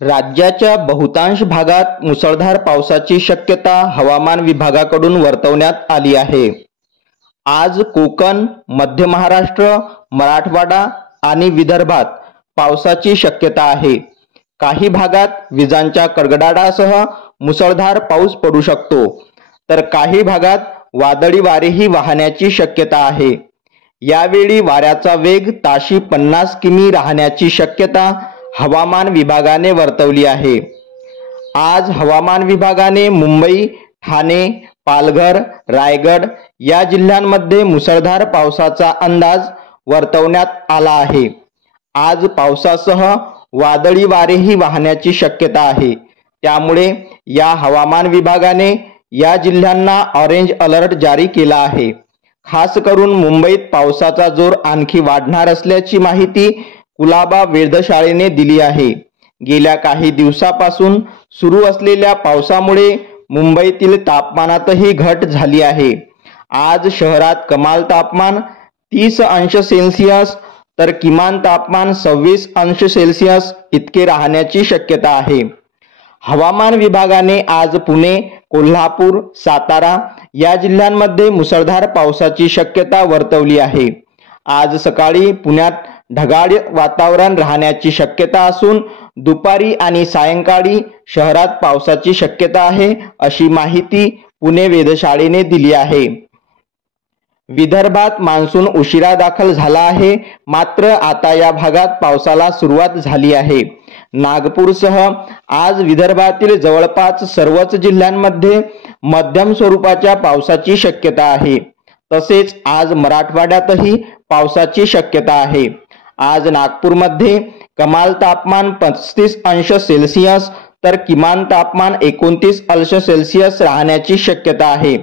राज्याच्या बहुतांश भागात मुसळधार पावसाची शक्यता हवामान विभागाकडून वर्तवण्यात आली आहे। आज कोकण, मध्य महाराष्ट्र, मराठवाडा आणि विदर्भात पावसाची शक्यता आहे। काही भागात विजांच्या कडकडाटासह मुसळधार पाऊस पडू शकतो, तर काही भागात वादळी वारेही वाहण्याची शक्यता आहे। यावेळी वाऱ्याचा वेग ताशी 50 किमी राहण्याची शक्यता हवामान विभागाने वर्तवली आहे। आज हवामान विभागाने मुंबई, ठाणे, पालघर, रायगड या जिल्ह्यांमध्ये मुसळधार पावसाचा अंदाज वर्तवण्यात आला आहे। आज पावसासह वादळी वारेही वाहण्याची शक्यता आहे। त्यामुळे या हवामान विभागाने या जिल्ह्यांना ऑरेंज अलर्ट जारी केला आहे। खास करून मुंबईत पावसाचा जोर आणखी वाढणार असल्याची माहिती कुलाबा वेधशाळेने दिली आहे। गेल्या काही दिवसापासून सुरू असलेल्या पावसामुळे मुंबईतील तापमानातही घट झाली आहे। आज शहरात कमाल तापमान 30 अंश सेल्सिअस तर किमान तापमान 26 अंश सेल्सिअस इतके राहण्याची शक्यता आहे। हवामान विभागाने आज पुणे, कोल्हापूर, सातारा या जिल्ह्यांमध्ये मुसळधार पावसाची शक्यता वर्तवली आहे। आज सकाळी पुण्यात ढगाळ वातावरण राहण्याची शक्यता असून दुपारी आणि सायंकाळी शहरात पावसाची शक्यता आहे, अशी माहिती पुणे वेधशाळेने दिली आहे। विदर्भात मान्सून उशिरा दाखल झाला आहे, मात्र आता या भागात पावसाला सुरुवात झाली आहे। नागपूरसह आज विदर्भातील जवळपास सर्वच जिल्ह्यांमध्ये मध्यम स्वरूपाच्या पावसाची शक्यता आहे। तसेच आज मराठवाड्यातही पावसाची शक्यता आहे। आज नागपूरमध्ये कमाल तापमान 35 अंश सेल्सिअस तर किमान तापमान 29 अंश सेल्सिअस राहण्याची शक्यता आहे।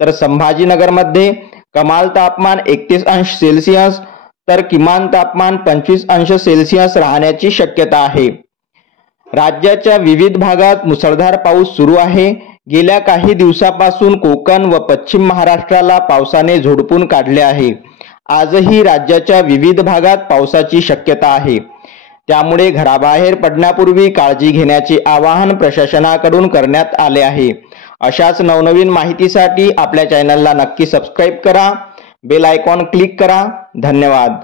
तर संभाजीनगरमध्ये कमाल तापमान 31 अंश सेल्सिअस तर किमान तापमान 25 अंश सेल्सिअस राहण्याची शक्यता आहे। राज्याच्या विविध भागात मुसळधार पाऊस सुरू आहे। गेल्या काही दिवसापासून कोकण व पश्चिम महाराष्ट्राला पावसाने झोडपून काढले आहे। आजही राज्याच्या विविध भागात पावसाची शक्यता आहे। त्यामुळे घराबाहेर पडण्यापूर्वी काळजी घेण्याचे आवाहन प्रशासनाकडून करण्यात आले आहे। अशाच नवनवीन माहितीसाठी आपल्या चॅनलला नक्की सबस्क्राइब करा, बेल आयकॉन क्लिक करा। धन्यवाद।